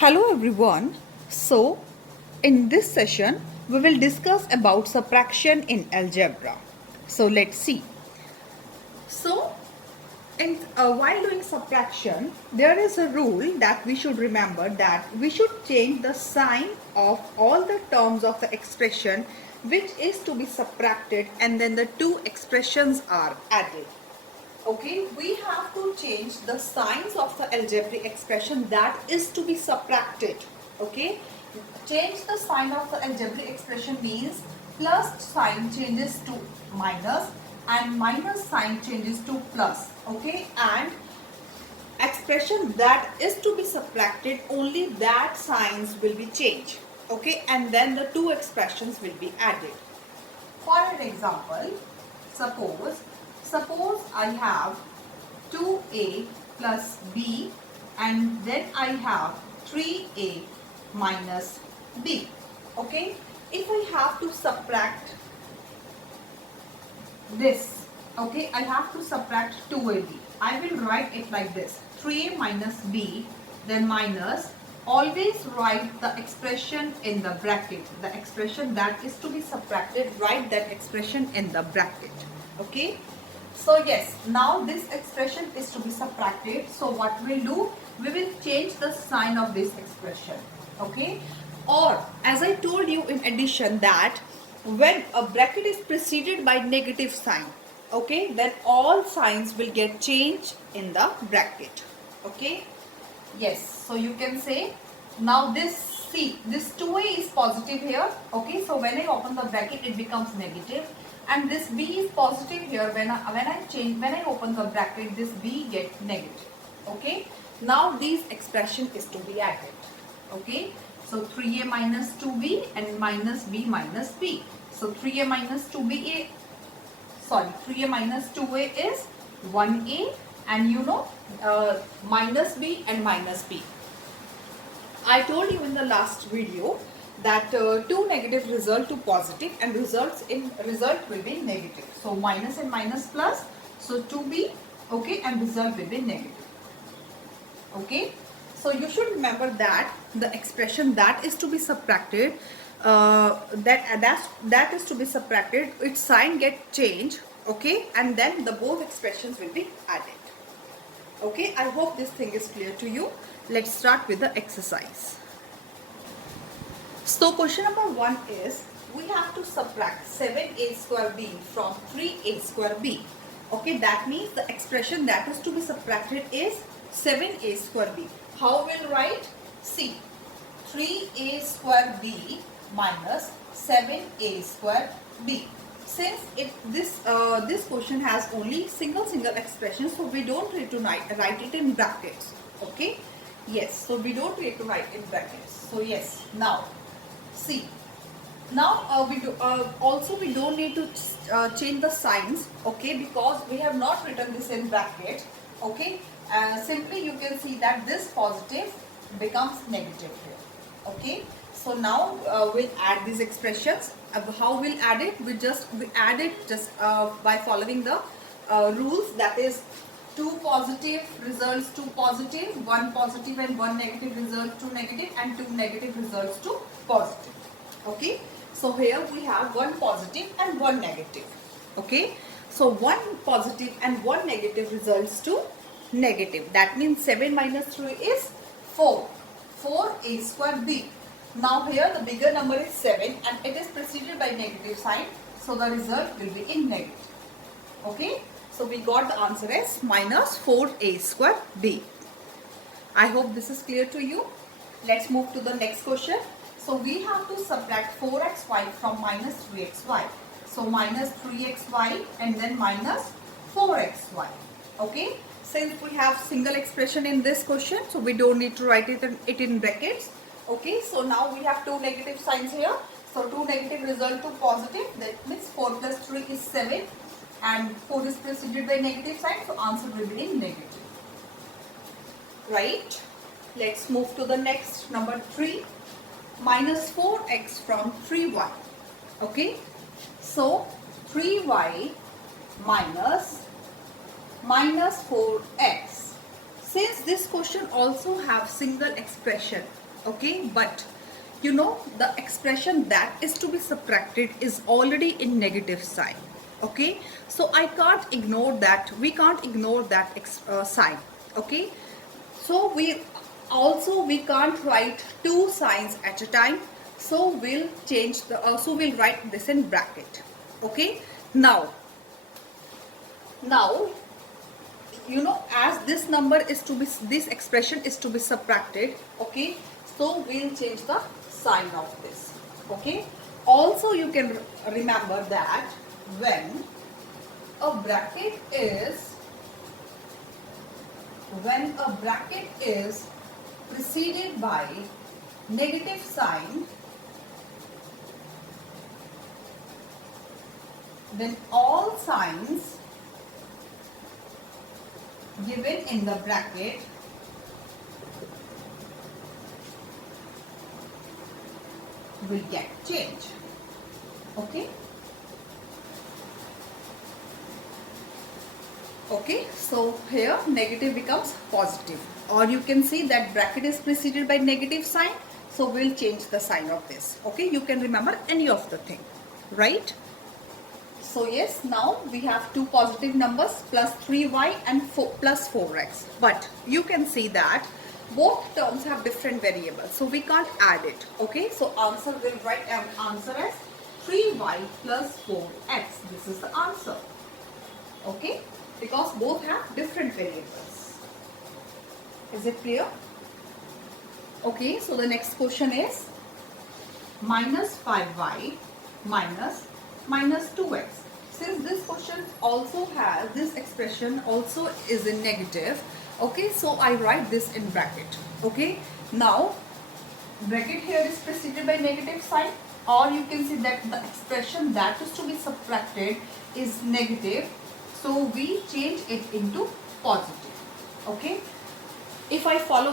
Hello everyone. So, in this session, we will discuss about subtraction in algebra. So, let's see. So, while doing subtraction, there is a rule that we should remember that we should change the sign of all the terms of the expression which is to be subtracted and then the two expressions are added. Okay, we have to change the signs of the algebraic expression that is to be subtracted. Okay, change the sign of the algebraic expression means plus sign changes to minus and minus sign changes to plus. Okay, and expression that is to be subtracted, only that signs will be changed. Okay, and then the two expressions will be added. For an example, suppose I have 2a plus b and then I have 3a minus b. Okay, if I have to subtract this, okay, I have to subtract 2ab. I will write it like this: 3a minus b, then minus. Always write the expression in the bracket. The expression that is to be subtracted, write that expression in the bracket. Okay. So yes, now this expression is to be subtracted. So what we'll do, we will change the sign of this expression. Okay. Or as I told you in addition that when a bracket is preceded by negative sign, okay, then all signs will get changed in the bracket. Okay. Yes, so you can say now this, see, this 2a is positive here. Okay, so when I open the bracket it becomes negative, and this b is positive here. When I open the bracket, this b gets negative. Okay, now these expression is to be added. Okay, so 3a minus 2b and minus b minus b. So 3a minus 2b, 3a minus 2a is 1a, and you know minus b and minus b. I told you in the last video that two negative result to positive and result will be negative. So minus and minus plus, so 2b, okay, and result will be negative. Okay, so you should remember that the expression that is to be subtracted, that is to be subtracted, its sign get changed. Okay, and then the both expressions will be added. Okay, I hope this thing is clear to you. Let's start with the exercise. So question number 1 is, we have to subtract 7a square b from 3a square b. Okay, that means the expression that is to be subtracted is 7a square b. How will write? See, 3a square b minus 7a square b. Since this question has only single expression, so we don't need to write it in brackets. Okay, yes, so we don't need to write in brackets. So yes, now see, now we don't need to change the signs. Okay, because we have not written this in bracket. Okay, simply you can see that this positive becomes negative here. Okay, so now we'll add these expressions. How we'll add it? We add it just by following the rules, that is 2 positive results to positive, 1 positive and 1 negative result to negative, and 2 negative results to positive. Okay, so here we have 1 positive and 1 negative. Okay, so 1 positive and 1 negative results to negative. That means 7 minus 3 is 4. 4a square b. Now here the bigger number is 7 and it is preceded by negative sign, so the result will be in negative. Okay, so we got the answer as minus 4a square b. I hope this is clear to you. Let's move to the next question. So we have to subtract 4xy from minus 3xy. So minus 3xy and then minus 4xy. Okay, since we have single expression in this question, so we don't need to write it in brackets. Okay, so now we have two negative signs here. So 2 negative result to positive, that means 4 plus 3 is 7 and 4 is preceded by negative sign, so answer will be in negative. Right? Let's move to the next, number 3. Minus 4x from 3y. Okay, so 3y minus 4x. Since this question also have single expression, Okay, but you know the expression that is to be subtracted is already in negative sign. Okay, so I can't ignore that. We can't ignore that sign. Okay, so we can't write two signs at a time. So we'll change the we'll write this in bracket. Okay, now you know, as this number is to be, this expression is to be subtracted. Okay, so we'll change the sign of this. Okay, also you can remember that when a bracket is preceded by negative sign, then all signs given in the bracket will get changed. Okay. Okay, so here negative becomes positive, or you can see that bracket is preceded by negative sign, so we'll change the sign of this. Okay, you can remember any of the thing, right? So yes, now we have two positive numbers, plus 3y and plus 4x. But you can see that both terms have different variables, so we can't add it. Okay, so answer will write answer as 3y plus 4x. This is the answer. Okay, because both have different variables. Is it clear? Okay, so the next question is minus 5y minus 2x. Since this question also has, this expression also is in negative. Okay, so I write this in bracket. Okay, now bracket here is preceded by negative sign, or you can see that the expression that is to be subtracted is negative, so we change it into positive. Okay, if I follow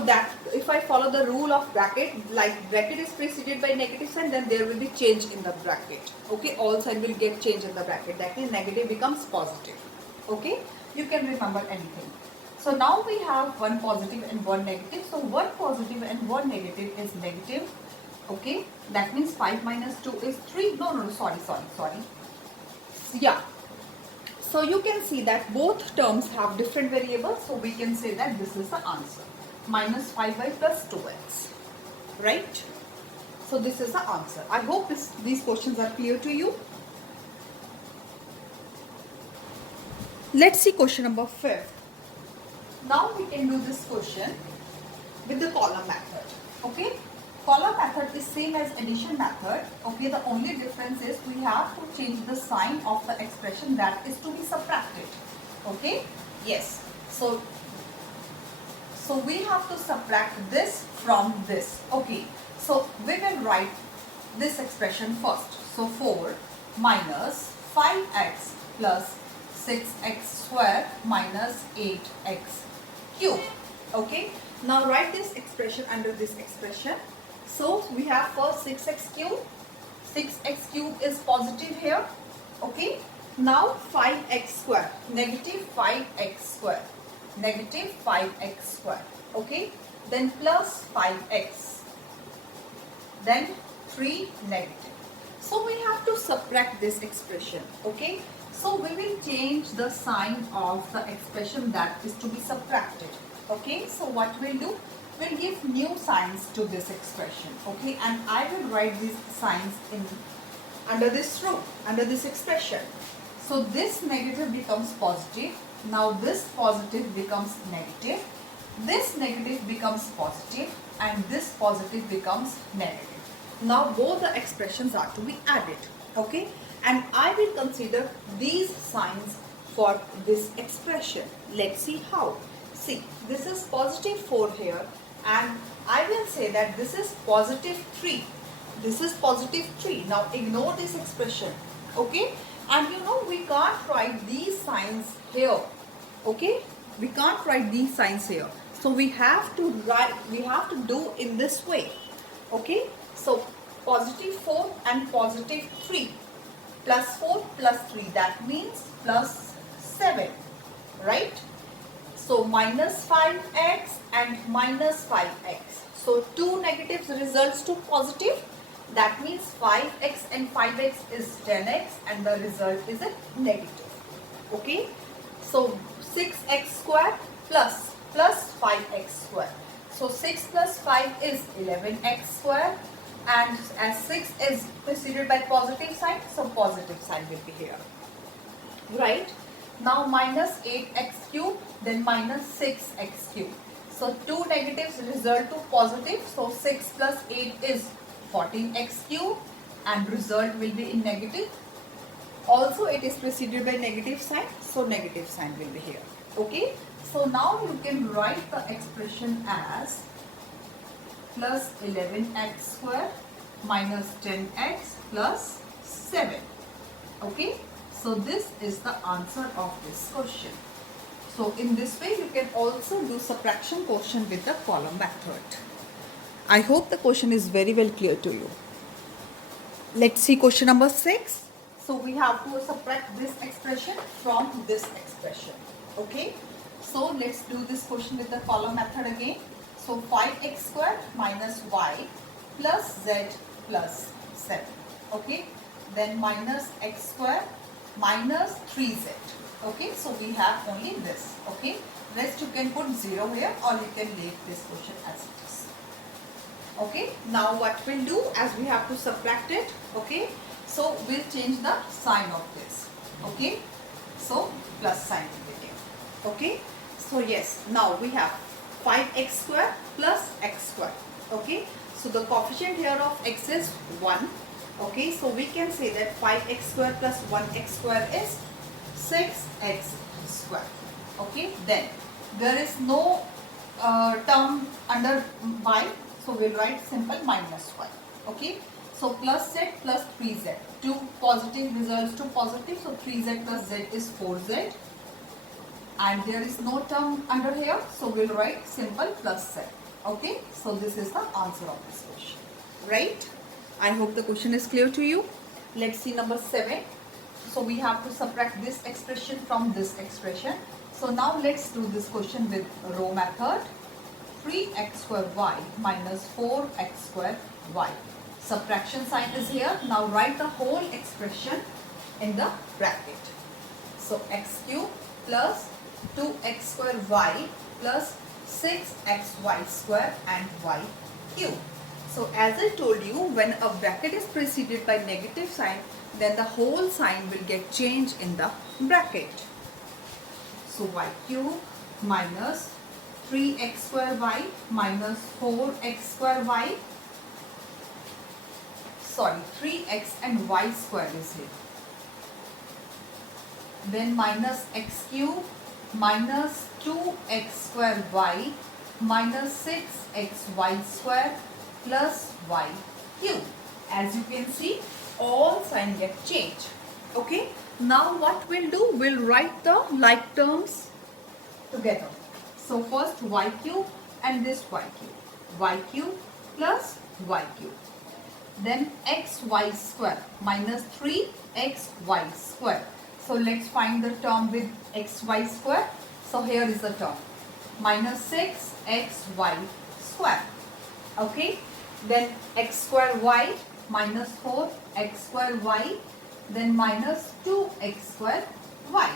the rule of bracket, like bracket is preceded by negative sign, then there will be change in the bracket. Okay, all sign will get change in the bracket. That means negative becomes positive. Okay, you can remember anything. So now we have one positive and one negative. So one positive and one negative is negative. Okay, that means 5 minus 2 is 3. No, sorry. Yeah. So you can see that both terms have different variables. So we can say that this is the answer. Minus 5y plus 2x. Right? So this is the answer. I hope these questions are clear to you. Let's see question number 5. Now we can do this question with the column method. Okay? Column method is same as addition method. Okay, the only difference is we have to change the sign of the expression that is to be subtracted. Okay, yes, so we have to subtract this from this. Okay, so we will write this expression first. So 4 minus 5x plus 6x square minus 8x cube. Okay, now write this expression under this expression. So we have first 6x cube. 6x cube is positive here. Okay. Now 5x square. Negative 5x square. Negative 5x square. Okay. Then plus 5x. Then 3 negative. So we have to subtract this expression. Okay. So we will change the sign of the expression that is to be subtracted. Okay. So what we'll do? We'll give new signs to this expression. Okay, and I will write these signs under this row, under this expression. So this negative becomes positive. Now this positive becomes negative. This negative becomes positive, and this positive becomes negative. Now both the expressions are to be added. Okay, and I will consider these signs for this expression. Let's see how. See, this is positive 4 here, and I will say that this is positive 3. This is positive 3. Now ignore this expression. Okay, and you know we can't write these signs here. Okay, we can't write these signs here, so we have to do in this way. Okay, so positive 4 and positive 3, plus 4 plus 3, that means plus 7, right? So minus 5x and minus 5x. So two negatives results to positive. That means 5x and 5x is 10x and the result is a negative. Okay. So 6x square plus 5x square. So 6 plus 5 is 11x square, and as 6 is preceded by positive sign, so positive sign will be here. Right? Now minus 8x cube, then minus 6x cube. So two negatives result to positive. So 6 plus 8 is 14x cube and result will be in negative. Also it is preceded by negative sign, so negative sign will be here. Okay. So now you can write the expression as plus 11x square minus 10x plus 7. Okay. So this is the answer of this question. So in this way you can also do subtraction question with the column method. I hope the question is very well clear to you. Let's see question number 6. So we have to subtract this expression from this expression. Okay. So let's do this question with the column method again. So 5x square minus y plus z plus 7. Okay. Then minus x square minus 3z. Okay, so we have only this. Okay, rest you can put 0 here or you can leave this question as it is. Okay, now what we'll do, as we have to subtract it. Okay, so we'll change the sign of this. Okay, so plus sign will be there. Okay, so yes, now we have 5x square plus x square. Okay, so the coefficient here of x is 1. Okay, so we can say that 5x square plus 1x square is 6x square. Okay, then there is no term under y, so we'll write simple minus y. Okay, so plus z plus 3z. Two positive results to positive, so 3z plus z is 4z. And there is no term under here, so we'll write simple plus z. Okay, so this is the answer of this question. Right? I hope the question is clear to you. Let's see number 7. So we have to subtract this expression from this expression. So now let's do this question with row method. 3x square y minus 4x square y. Subtraction sign is here. Now write the whole expression in the bracket. So x cube plus 2x square y plus 6xy square and y cube. So as I told you, when a bracket is preceded by negative sign, then the whole sign will get changed in the bracket. So y cube minus 3x square y minus 4x square y. Sorry, 3x and y square is here. Then minus x cube minus 2x square y minus 6xy square plus y cube. As you can see, all sign get changed. Okay. Now what we'll do? We'll write the like terms together. So first y cube and this y cube. Y cube plus y cube. Then xy square minus 3xy square. So let's find the term with xy square. So here is the term. Minus 6xy square. Okay. Then x square y minus 4x square y. Then minus 2x square y.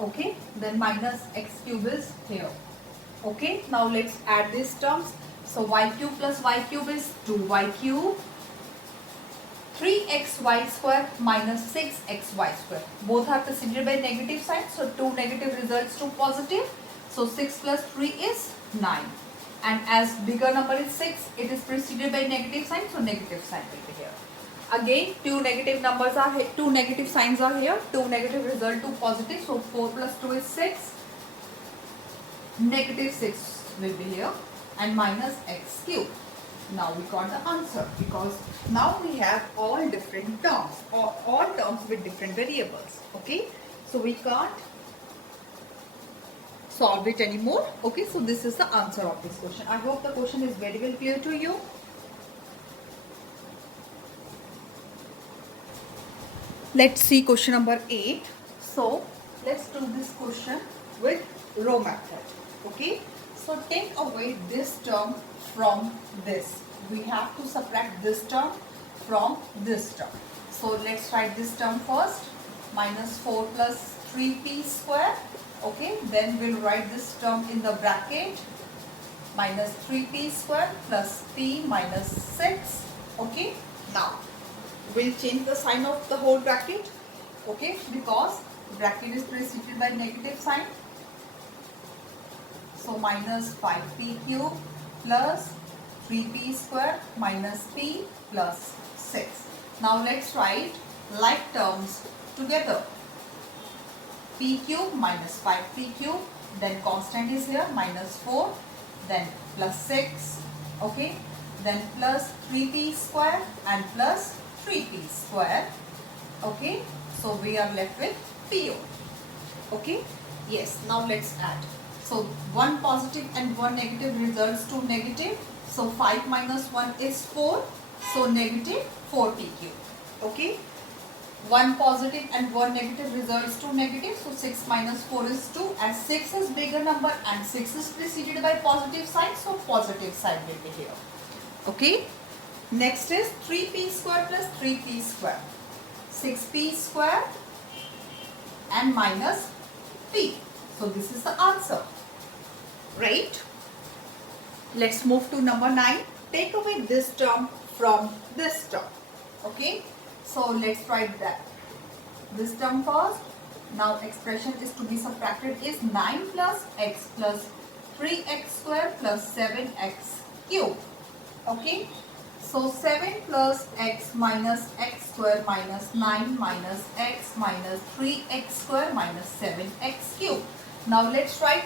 Okay. Then minus x cube is here. Okay. Now let's add these terms. So y cube plus y cube is 2y cube. 3xy square minus 6xy square. Both are preceded by negative sign. So two negative results to positive. So 6 plus 3 is 9. And as bigger number is 6, it is preceded by negative sign. So negative sign will be here. Again, two negative numbers are here. Two negative signs are here. Two negative result to positive. So 4 plus 2 is 6. Negative 6 will be here. And minus x cube. Now we got the answer, because now we have all different terms, or all terms with different variables. Okay, so we can't solve it anymore. Okay, so this is the answer of this question. I hope the question is very well clear to you. Let's see question number 8. So let's do this question with row method. Okay, so take away this term from this. We have to subtract this term from this term. So let's write this term first. Minus 4 plus 3p square. Okay, then we'll write this term in the bracket. Minus 3p square plus p minus 6. Okay, now we'll change the sign of the whole bracket. Okay, because bracket is preceded by negative sign. So minus 5p cube plus 3p square minus p plus 6. Now let's write like terms together. P cube minus 5p cube, then constant is here minus 4, then plus 6, okay, then plus 3p square and plus 3p square, okay. So we are left with PO, okay. Yes, now let's add. So 1 positive and 1 negative results to negative. So 5 minus 1 is 4. So negative 4p cube. Okay. 1 positive and 1 negative results to negative. So 6 minus 4 is 2. As 6 is bigger number and 6 is preceded by positive sign. So positive sign will be here. Okay. Next is 3p square plus 3p square. 6p square and minus p. So this is the answer. Right? Let's move to number 9. Take away this term from this term. Okay? So let's write that. This term first. Now expression is to be subtracted is 9 plus x plus 3x square plus 7x cube. Okay? So 7 plus x minus x square minus 9 minus x minus 3x square minus 7x cube. Now let's write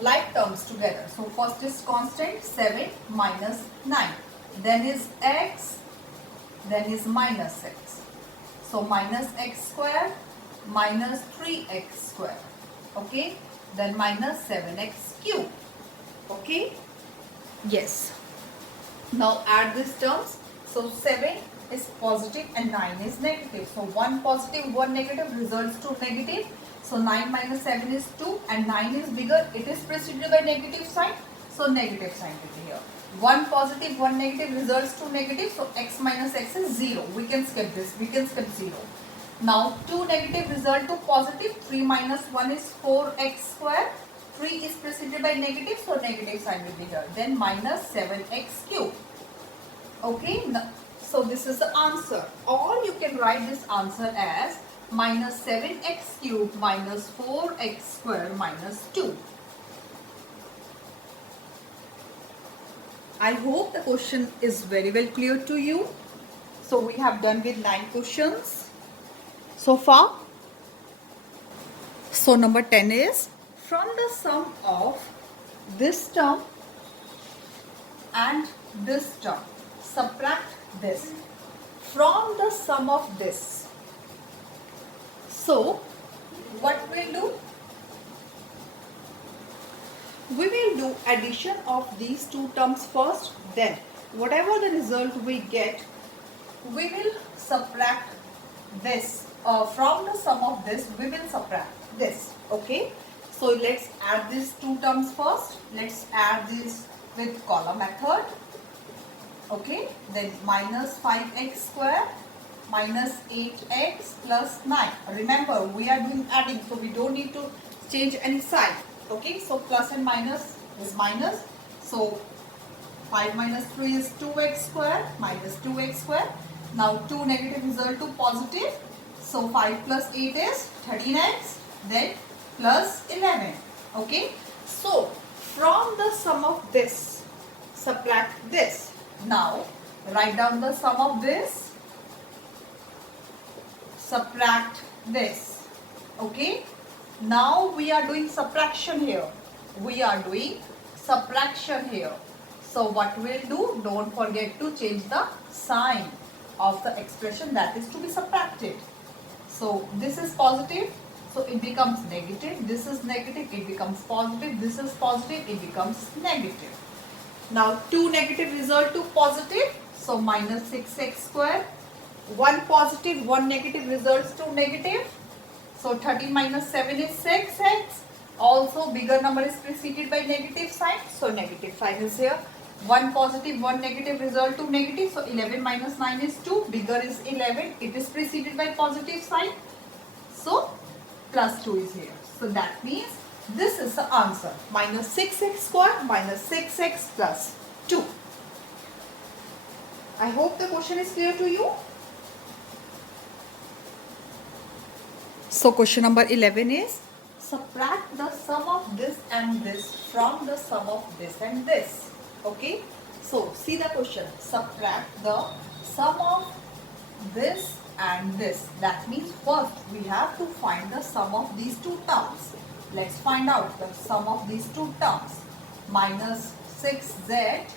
like terms together. So first is constant 7 minus 9. Then is x. Then is minus x. So minus x square minus 3x square. Okay. Then minus 7x cube. Okay. Yes. Now add these terms. So 7 is positive and 9 is negative. So 1 positive, 1 negative results to negative. So 9 minus 7 is 2 and 9 is bigger. It is preceded by negative sign. So negative sign will be here. 1 positive, 1 negative results to negative. So x minus x is 0. We can skip this. We can skip 0. Now 2 negative result to positive. 3 minus 1 is 4x square. 3 is preceded by negative. So negative sign will be here. Then minus 7x cube. Okay. So this is the answer. Or you can write this answer as minus 7x cube minus 4x square minus 2. I hope the question is very well clear to you. So we have done with 9 questions so far. So number 10 is from the sum of this term and this term, subtract this. From the sum of this. So, what we'll do? We will do addition of these two terms first. Then, whatever the result we get, we will subtract this. From the sum of this, we will subtract this. Okay? So, let's add these two terms first. Let's add this with column method. Okay? Then, minus 5x square minus 8x plus 9. Remember, we are doing adding, so we don't need to change any sign. Okay, so plus and minus is minus. So 5 minus 3 is 2x square minus 2x square. Now 2 negative result to positive. So 5 plus 8 is 13x. Then plus 11. Okay, so from the sum of this, subtract this. Now write down the sum of this. Subtract this. Okay. Now we are doing subtraction here. We are doing subtraction here. So what we'll do, don't forget to change the sign of the expression that is to be subtracted. So this is positive, so it becomes negative. This is negative, it becomes positive. This is positive, it becomes negative. Now 2 negative result to positive. So minus 6x square. 1 positive, 1 negative results to negative. So 13 minus 7 is 6x. Also bigger number is preceded by negative sign, so negative sign is here. One positive, one negative, result to negative, so 11 minus 9 is 2, bigger is 11, it is preceded by positive sign, so plus 2 is here. So that means this is the answer, minus 6x square minus 6x plus 2. I hope the question is clear to you. So question number 11 is, subtract the sum of this and this from the sum of this and this. Okay. So see the question. Subtract the sum of this and this. That means first we have to find the sum of these two terms. Let's find out the sum of these two terms. Minus 6z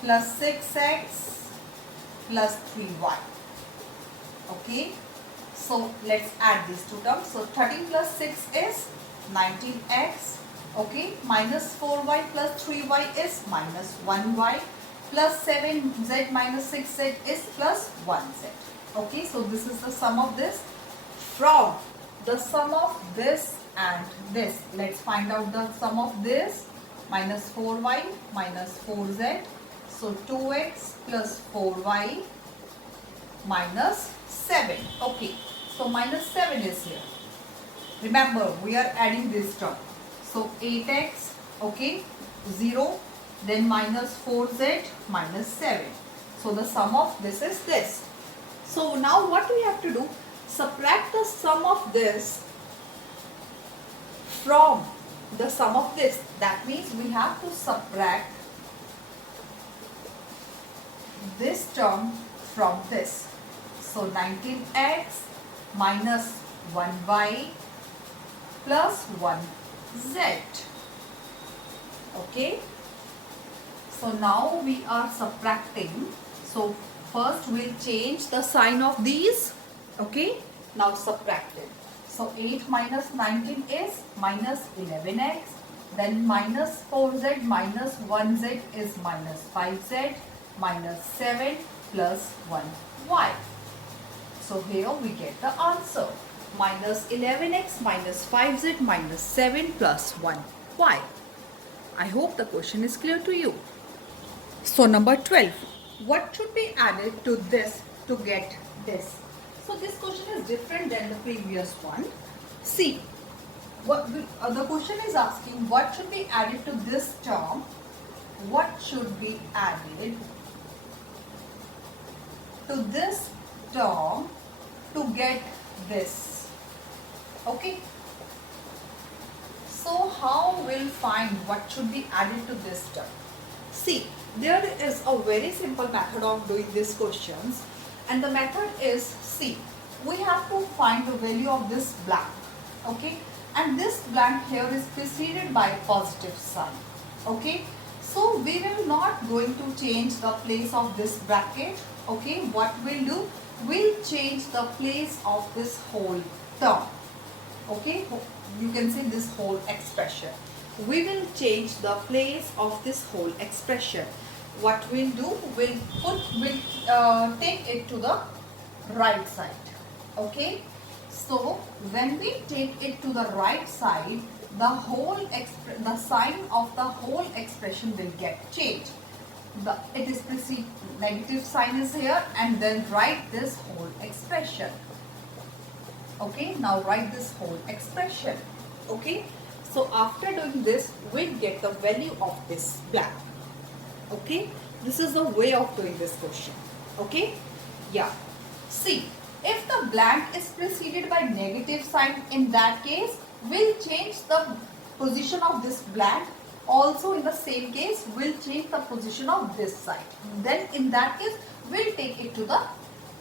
plus 6x plus 3y. Okay. So let's add these two terms. So 13 plus 6 is 19x. Okay. Minus 4y plus 3y is minus 1y. Plus 7z minus 6z is plus 1z. Okay. So this is the sum of this. From the sum of this and this, let's find out the sum of this. Minus 4y minus 4z. So 2x plus 4y minus 7. Okay. So minus 7 is here. Remember, we are adding this term. So 8x, okay, 0, then minus 4z minus 7. So the sum of this is this. So now what we have to do? Subtract the sum of this from the sum of this. That means we have to subtract this term from this. So 19x minus 1y plus 1z. Okay. So now we are subtracting. So first we'll change the sign of these. Okay. Now subtract it. So 8 minus 19 is minus 11x. Then minus 4z minus 1z is minus 5z minus 7 plus 1y. So here we get the answer, minus 11x minus 5z minus 7 plus 1y. I hope the question is clear to you. So number 12, what should be added to this to get this? So this question is different than the previous one. See, what the question is asking, what should be added to this term? What should be added to this term to get this? Okay. So how we'll find what should be added to this term? See, there is a very simple method of doing these questions, and the method is, see, we have to find the value of this blank. Okay, and this blank here is preceded by a positive sign. Okay, so we will not going to change the place of this bracket. Okay, what we'll do, we'll change the place of this whole term. Okay, you can see this whole expression. We will change the place of this whole expression. What we'll do, we'll take it to the right side. Okay, so when we take it to the right side, the sign of the whole expression will get changed. It is negative sign is here, and then write this whole expression. Okay, now write this whole expression. Okay, so after doing this, we'll get the value of this blank. Okay, this is the way of doing this question. Okay, yeah. See, if the blank is preceded by negative sign, in that case, we'll change the position of this blank. Also in the same case, we'll change the position of this side. Then in that case, we'll take it to the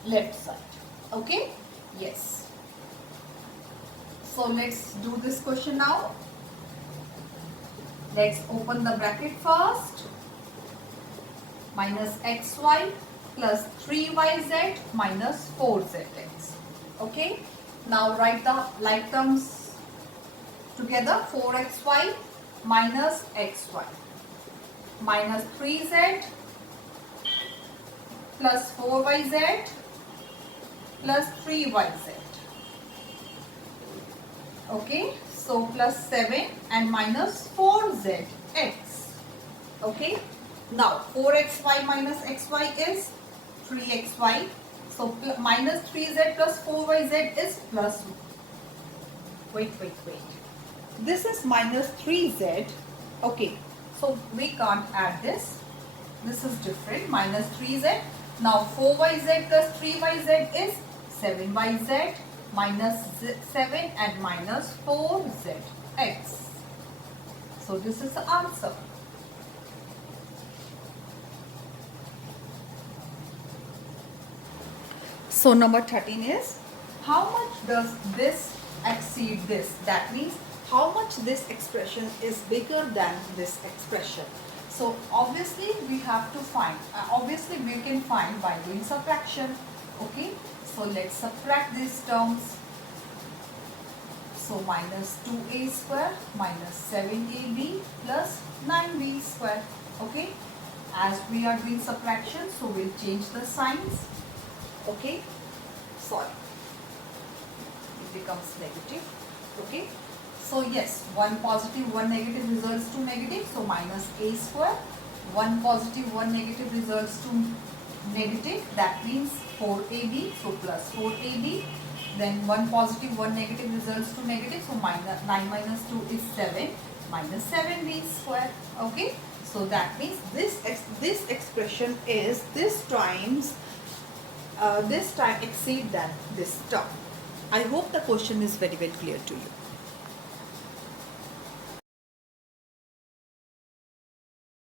left side. Okay, yes. So let's do this question now. Let's open the bracket first. Minus xy plus 3yz minus 4zx. Okay. Now write the like terms together. 4xy minus xy minus 3z plus 4yz plus 3yz. Okay. So plus 7 and minus 4zx. Okay. Now 4xy minus xy is 3xy. So minus 3z plus 4yz is plus. Wait. This is minus 3z. Okay. So we can't add this. This is different. Minus 3z. Now 4yz plus 3yz is 7yz minus 7 and minus 4zx. So this is the answer. So number 13 is, how much does this exceed this? That means how much this expression is bigger than this expression. So obviously we have to find, obviously we can find by doing subtraction. Okay, so let's subtract these terms. So minus 2a square minus 7ab plus 9b square. Okay, as we are doing subtraction, so we'll change the signs. Okay, sorry, it becomes negative. Okay, so yes, one positive, one negative results to negative, so minus a square. One positive, one negative results to negative, that means 4ab, so plus 4ab. Then one positive, one negative results to negative, so minus 9 minus 2 is 7, minus 7b square. Okay, so that means this expression is this time exceed than this term. I hope the question is very clear to you.